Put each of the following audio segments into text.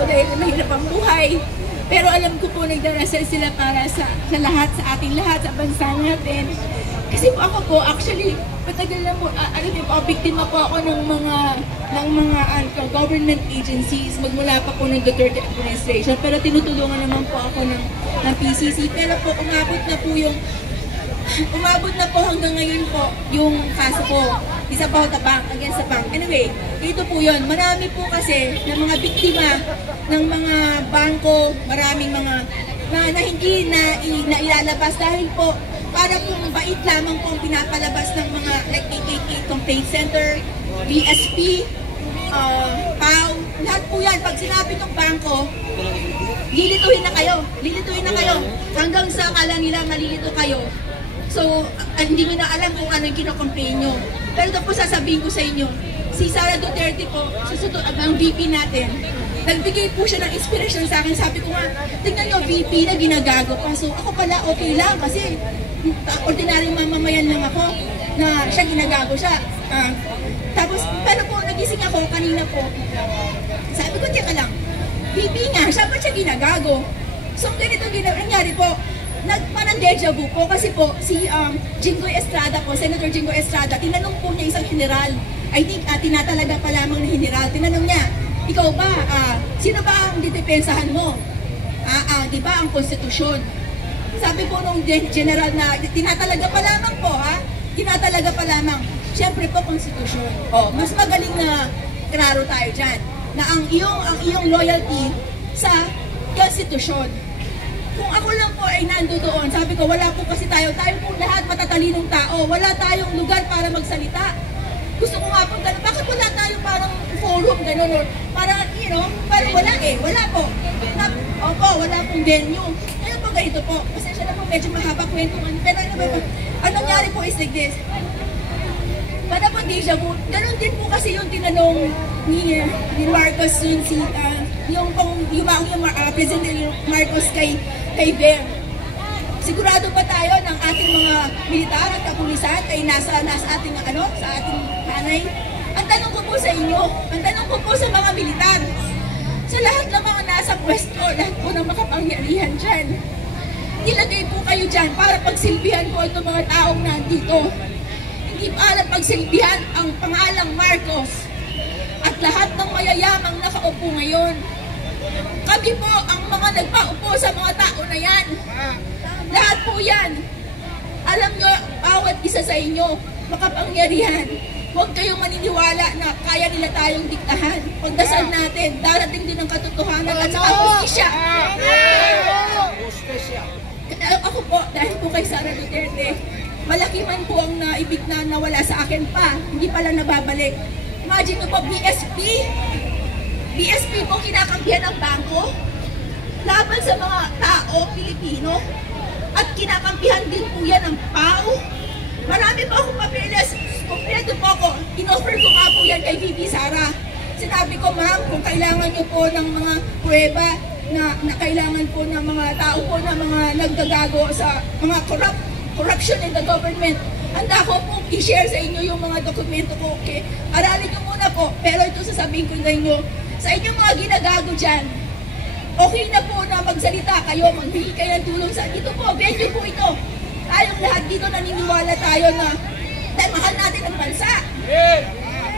trabaho dahil mahirap ang buhay. Pero alam ko po nagdarasal sila para sa lahat, sa ating lahat, sa bansa natin. Kasi po ako po, actually, matagal na po, alam niyo po, biktima po ako ng mga government agencies, magmula pa po ng Duterte administration, pero tinutulungan naman po ako ng PCC. Pero po, umabot na po hanggang ngayon po yung kaso po, is about the bank, against the bank. Anyway, ito po yun. Marami po kasi ng mga biktima ng mga bangko, maraming mga na hindi na ilalabas dahil po para po mabait lamang po ang pinapalabas ng mga like 888 Complaint Center, BSP, PAW, lahat po yan. Pag sinabi ng bangko, lilituhin na kayo, hanggang sa akala nila malilito kayo. So, hindi nyo na alam kung anong kino-complain nyo. Pero ito po sasabihin ko sa inyo, si Sara Duterte po, ang VP natin, nagbigay po siya ng inspiration sa akin. Sabi ko nga, tingnan nyo, VP na ginagago pa. So, ako pala okay lang kasi ordinaryong mamamayan lang ako na siya ginagago siya. Tapos, pero po, nagising ako kanina po. Sabi ko, teka lang, VP nga, siya ba siya ginagago? So, ganito nangyari po. Parang deja vu po kasi po si Jinggoy Estrada po, Senator Jinggoy Estrada, tinanong po niya isang general, I think tinatalaga pa lamang na general, tinanong niya, ikaw ba, sino ba ang didepensahan mo? Di ba ang konstitusyon? Sabi po nung general na tinatalaga pa lamang po, tinatalaga pa lamang, siyempre po konstitusyon. Mas magaling na klaro tayo dyan, na ang iyong loyalty sa konstitusyon. Kung ako lang po ay nandoon, sabi ko, wala po kasi tayo po lahat matatalinong tao, wala tayong lugar para magsalita. Gusto ko nga po gano'n, bakit wala tayong parang forum gano'n, parang, parang wala po. Opo, wala pong venue. Kaya po ganito po, pasensya na po, medyo mahaba kwentuhan, pero ano nangyari po is like this. Para po deja vu, gano'n din po kasi yung tinanong ni Marcos yung President Marcos kay Ver. Sigurado ba tayo ng ating mga militar at kapulisan ay nasa ating sa ating hanay? Ang tanong ko po sa inyo, ang tanong ko po sa mga militar, sa lahat ng mga nasa pwesto, lahat po ng makapangyarihan dyan, nilagay po kayo dyan para pagsilbihan po itong mga taong nandito. Hindi para pagsilbihan ang pangalang Marcos at lahat ng mayayamang nakaupo ngayon. Kami po ang mga nagpaupo sa mga tao na yan. Lahat po yan. Alam nyo, bawat isa sa inyo, makapangyarihan. Huwag kayong maniniwala na kaya nila tayong diktahan. Pagdasal natin, darating din ang katotohanan at saka hustisya. Ako po, dahil po kay Sara Duterte, malaki man po ang naibig na nawala sa akin pa, hindi pala nababalik. Imagine mo po, BSP po kinakampihan ng bangko laban sa mga tao, Pilipino, at kinakampihan din po yan ng PAW. Marami po akong papeles, kompleto po ako, in-offer ko nga po yan kay VP Sara. Sinabi ko, ma'am, kung kailangan nyo po ng mga pruweba na kailangan po ng mga tao po na mga nagdagago sa mga corruption in the government, handa ko po i-share sa inyo yung mga dokumento ko, okay? Aralin nyo muna po, pero ito sasabihin ko sa inyo, sa inyong mga ginagago dyan, okay na po na magsalita kayo, magbigay kayo ng tulong sa dito po, venue po ito. Tayong lahat dito naniniwala tayo na dahil mahal natin ang bansa.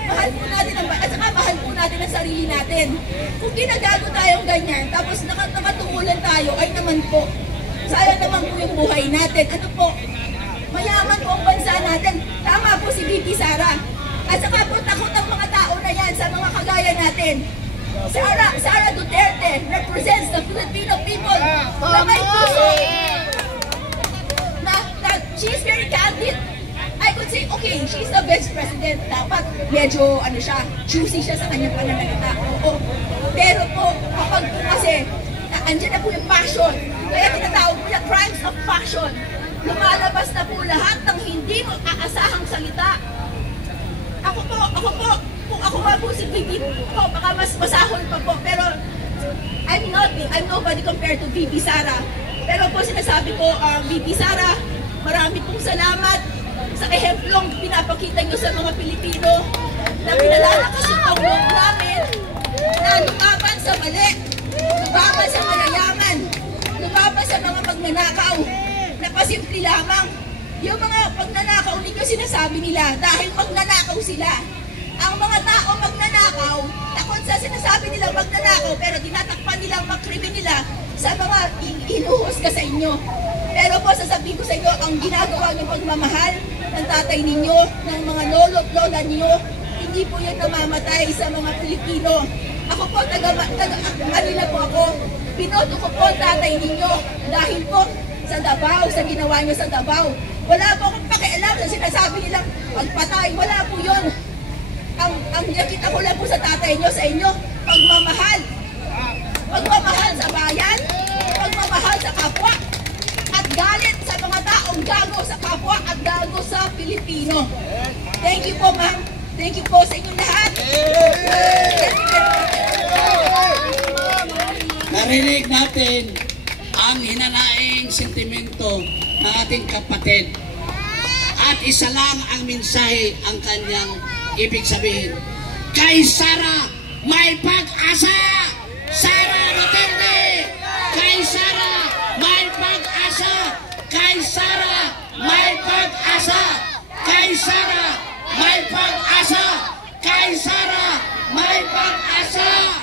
Mahal po natin ang bansa, at saka mahal po natin ang sarili natin. Kung ginagago tayong ganyan, tapos nakatungulan tayo, ay naman po, sayang naman po yung buhay natin. Ano po, mayaman po ang bansa natin. Tama po si VP Sara. At saka po takot ang mga tao na yan sa mga kagaya natin. Sara Duterte represents the Filipino people na may puso. She's very candid. I could say, okay, she's the vice president. Dapat medyo, juicy siya sa kanyang pananalita. Oo. Pero po, kapag kasi, andyan na po yung passion. Kaya tinatawag po yung crimes of passion. Lumalabas na po lahat ng hindi mo aasahang salita. Ako po, kung ako nga po si VP, baka mas masahol pa po, pero I'm nobody compared to VP Sara. Pero po sinasabi ko, VP Sara, marami pong salamat sa ehemplong pinapakita nyo sa mga Pilipino na pinalalakas yung pangloob namin na lumaban sa mali, lumaban sa mayayaman, lumaban sa mga magnanakaw, na pasimple lamang. Yung mga pagnanakaw ninyo sinasabi nila dahil magnanakaw sila. Ang mga tao magnanakaw, takot sa sinasabi nila magnanakaw, pero tinatakpan nilang makrimen nila sa mga inuhos ka sa inyo. Pero po, sasabihin ko sa inyo, ang ginagawa ng pagmamahal ng tatay ninyo, ng mga lolo at lola ninyo, hindi po yan namamatay sa mga Pilipino. Ako po, Manila po ako. Binoto ko po ang tatay ninyo dahil po sa Davao, sa ginawa nyo sa Davao. Wala po akong pakialam sa sinasabi nilang pagpatay. Wala po yun. Ang nakita ko lang po sa tatay nyo, sa inyo, pagmamahal. Pagmamahal sa bayan, pagmamahal sa kapwa, at galit sa mga taong gago sa kapwa at gago sa Pilipino. Thank you po, ma'am. Thank you po sa inyong lahat. Narinig natin ang hinanaing sentimento ng ating kapatid. At isa lang ang mensahe ang kanyang ibig sabihin. Kay Sara, may pag-asa! Sara Duterte! Kay Sara, may pag-asa! Kay Sara, may pag-asa! Kay Sara, may pag-asa! Kay Sara, may pag-asa!